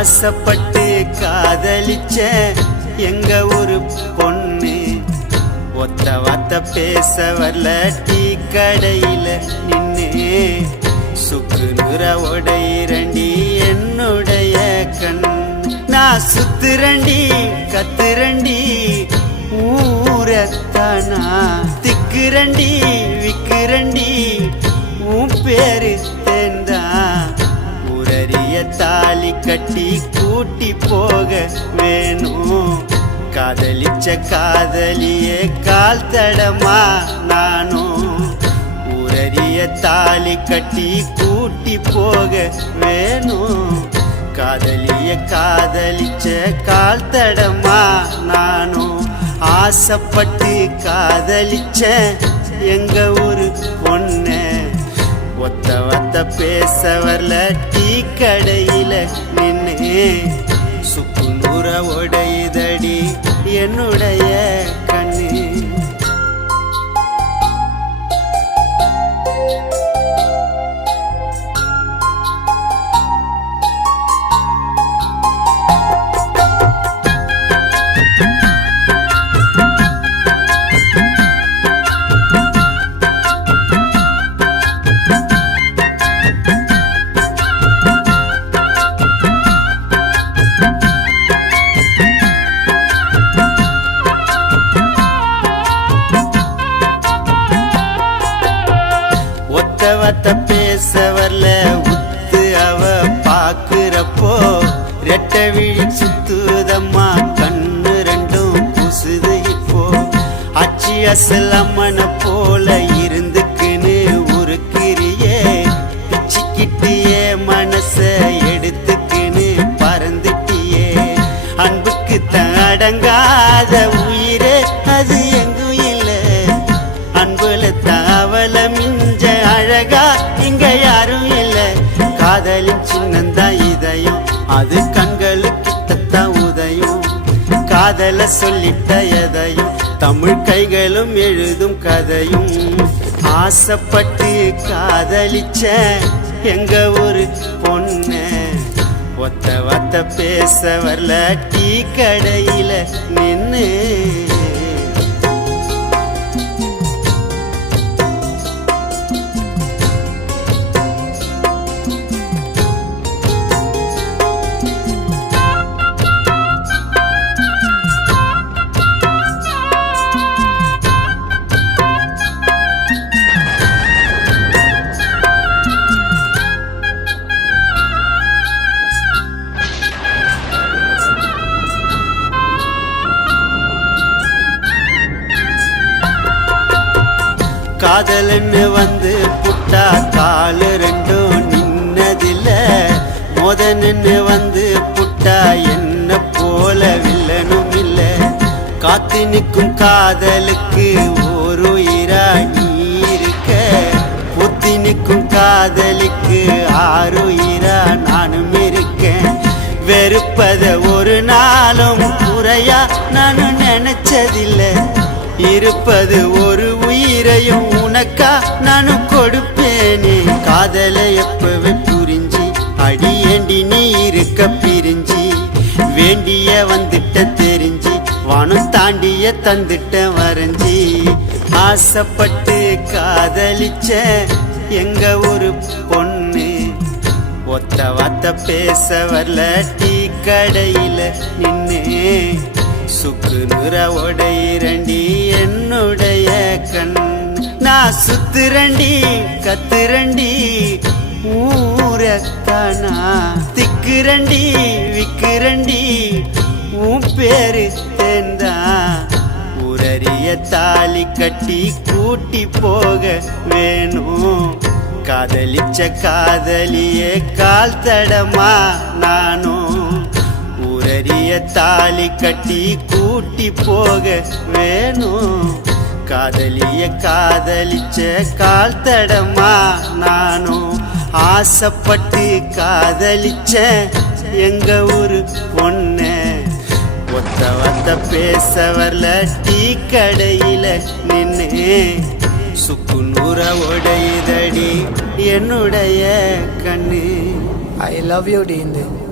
ஆசைப்பட்டு காதலிச்ச எங்க ஒரு பொண்ணு ஒத்த வார்த்தை பேச வரல டீ கடையில நின்னு சுக்கு நுற உடையிரண்டி என்னுடைய கண் நான் சுத்துரண்டி கத்துரண்டி ஊரத்தானா திக்குரண்டி விக்குரண்டி உன் பேரு தேந்தா ஊரறிய தாலி கட்டி கூட்டி போக வேணும் காதலிச்ச காதலியே கால் தடமா நானும் ஊரறிய தாலி கட்டி கூட்டி போக வேணும் காதலிய காதலிச்ச கால் தடமா நானும் ஆசைப்பட்டு காதலிச்ச எங்க ஒரு பொண்ண ஒத்த வத்த பேச வரல டீ கடையில நின்னு சுக்கு நூற உடையுதடி என்னுடைய கண்ணு வத்த பேச வரல உத்து அவ பாக்குறப்போ ரெட்ட விழி சுத்துதம்மா கண்ணு ரெண்டும் புசுது இப்போ அச்சி அசல் அம்மன போல இருந்துக்குன்னு உருக்கிறியே பிச்சுக்கிட்டியே மனச எடுத்துக்குன்னு பறந்துட்டியே அன்புக்கு அடங்காத உயிரே அது எங்கும் இல்லை அன்புல தாவல மிஞ்ச அழகா இங்க யாரும் இல்ல காதலின் சின்னந்தான் இதயம் அது கண்களுக்கிட்டத்தான் உதயம் காதல சொல்லிட்ட எதையும் தமிழ் கைகளும் எழுதும் கதையும் ஆசைப்பட்டு காதலிச்ச எங்க ஒரு பொண்ண ஒத்த வத்த பேச வரல டீ கடையில நின்னு காதலன்னு வந்து புட்டா காலு ரெண்டும் நின்னதில்ல மோதனன்னு வந்து புட்டா என்ன போல வில்லனும் இல்ல காத்து நிற்கும் காதலுக்கு ஒரு உயிரா நீ இருக்க புத்தி நிற்கும் காதலுக்கு ஆறு உயிரா நானும் இருக்கேன் வெறுப்பத ஒரு நாளும் குறையா நானும் நினைச்சதில்லை இருப்பது ஒரு உயிரையும் உனக்கா நானும் கொடுப்பேனே காதலை எப்பவே புரிஞ்சி அடியேண்டி நீ இருக்க பிரிஞ்சி வேண்டிய வந்துட்ட தெரிஞ்சி வானம் தாண்டிய தந்துட்ட வரைஞ்சி ஆசைப்பட்டு காதலிச்ச எங்க ஒரு பொண்ணு ஒத்த வார்த்தை பேச வரல டீ கடையில நின்னு சுக்கு நுற உடையிரண்டி என்னுடைய கண் நான் சுத்துரண்டி கத்துரண்டி ஊரத்தானா திக்குரண்டி விக்குரண்டி உன் பேரு தேந்தா ஊரறிய தாலி கட்டி கூட்டி போக வேணும் காதலிச்ச காதலியே கால் தடமா நானும் ஊரறிய தாலி கட்டி கூட்டி போக வேணும் காதலிய காதலிச்ச கால் தடமா நானும் ஆசைப்பட்டு காதலிச்ச எங்க ஒரு பொண்ண ஒத்த வத்த பேச வரல டீ கடையில நின்னு சுக்கு நூற உடையுதடி என்னுடைய கண்ணு. I love you, Dean.